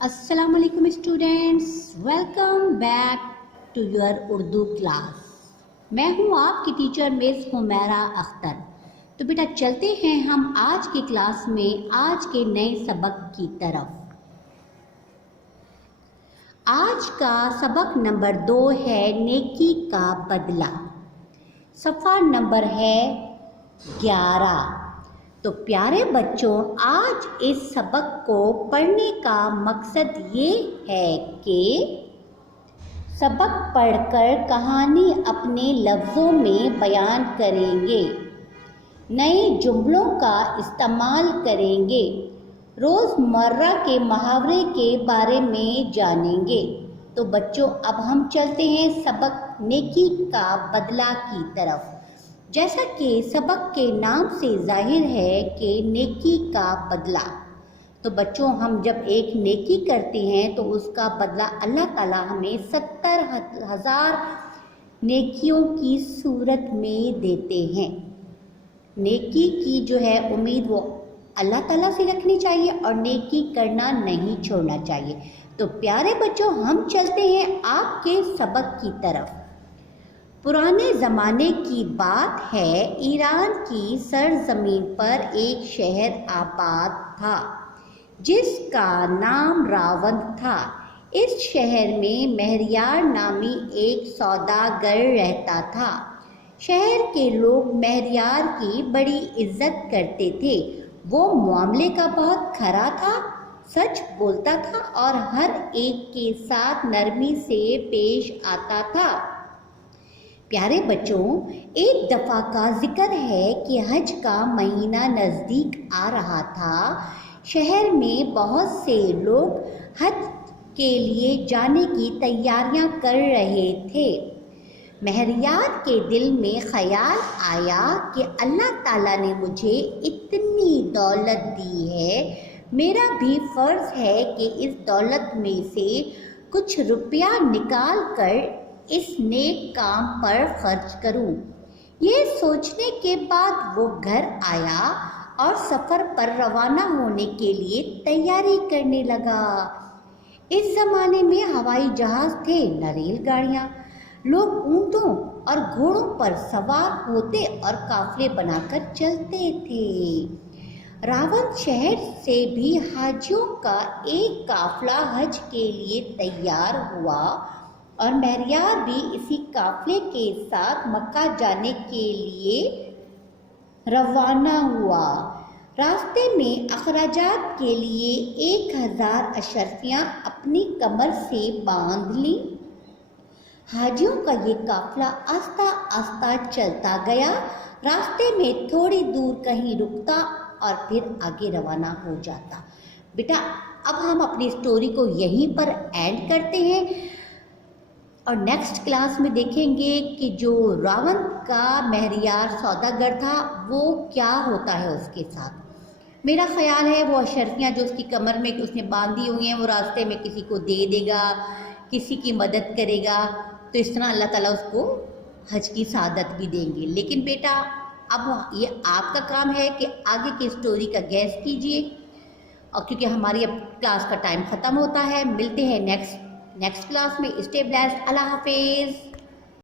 السلام علیکم students, welcome back to your Urdu class. میں ہوں آپ کی ٹیچر مس حمیرہ اختر۔ تو بیٹا چلتے ہیں ہم آج کی کلاس میں آج کے نئے سبق کی طرف۔ آج کا سبق نمبر 2 ہے نیکی کا بدلہ۔ صفحہ نمبر ہے 11۔ تو پیارے بچوں، آج اس سبق کو پڑھنے کا مقصد یہ ہے کہ سبق پڑھ کر کہانی اپنے لفظوں میں بیان کریں گے، نئے جملوں کا استعمال کریں گے، روزمرہ کے محاورے کے بارے میں جانیں گے۔ تو بچوں اب ہم چلتے ہیں سبق نیکی کا بدلہ کی طرف۔ جیسا کہ سبق کے نام سے ظاہر ہے کہ نیکی کا بدلہ، تو بچوں ہم جب ایک نیکی کرتے ہیں تو اس کا بدلہ اللہ تعالیٰ ہمیں 70,000 نیکیوں کی صورت میں دیتے ہیں۔ نیکی کی جو ہے امید وہ اللہ تعالیٰ سے رکھنی چاہیے اور نیکی کرنا نہیں چھوڑنا چاہیے۔ تو پیارے بچوں ہم چلتے ہیں آپ کے سبق کی طرف۔ پرانے زمانے کی بات ہے، ایران کی سرزمین پر ایک شہر آباد تھا جس کا نام راون تھا۔ اس شہر میں مہریار نامی ایک سوداگر رہتا تھا۔ شہر کے لوگ مہریار کی بڑی عزت کرتے تھے۔ وہ معاملے کا بہت کھرا تھا، سچ بولتا تھا اور ہر ایک کے ساتھ نرمی سے پیش آتا تھا۔ پیارے بچوں، ایک دفعہ کا ذکر ہے کہ حج کا مہینہ نزدیک آ رہا تھا۔ شہر میں بہت سے لوگ حج کے لیے جانے کی تیاریاں کر رہے تھے۔ مہریار کے دل میں خیال آیا کہ اللہ تعالیٰ نے مجھے اتنی دولت دی ہے، میرا بھی فرض ہے کہ اس دولت میں سے کچھ روپیہ نکال کر اس نیک کام پر خرچ کروں۔ یہ سوچنے کے بعد وہ گھر آیا اور سفر پر روانہ ہونے کے لیے تیاری کرنے لگا۔ اس زمانے میں ہوائی جہاز تھے نہ ریل گاڑیاں۔ لوگ اونٹوں اور گھوڑوں پر سوار ہوتے اور قافلے بنا کر چلتے تھے۔ راون شہر سے بھی حاجیوں کا ایک قافلہ حج کے لیے تیار ہوا اور مہریار بھی اسی قافلے کے ساتھ مکہ جانے کے لیے روانہ ہوا۔ راستے میں اخراجات کے لیے 1000 اشرفیاں اپنی کمر سے باندھ لیں۔ حاجیوں کا یہ قافلہ آہستہ آہستہ چلتا گیا، راستے میں تھوڑی دور کہیں رکتا اور پھر آگے روانہ ہو جاتا۔ بیٹا اب ہم اپنی سٹوری کو یہیں پر اینڈ کرتے ہیں اور نیکسٹ کلاس میں دیکھیں گے کہ جو راون کا مہریار سوداگر تھا وہ کیا ہوتا ہے اس کے ساتھ۔ میرا خیال ہے وہ اشرفیاں جو اس کی کمر میں اس نے باندھی ہوئی ہیں وہ راستے میں کسی کو دے دے گا، کسی کی مدد کرے گا، تو اس طرح اللہ تعالیٰ اس کو حج کی سعادت بھی دیں گے۔ لیکن بیٹا اب یہ آپ کا کام ہے کہ آگے کی سٹوری کا گیس کیجئے، اور کیونکہ ہماری اب کلاس کا ٹائم ختم ہوتا ہے، ملتے ہیں نیکسٹ کلاس میں۔ اسٹے بلیسڈ، اللہ حافظ۔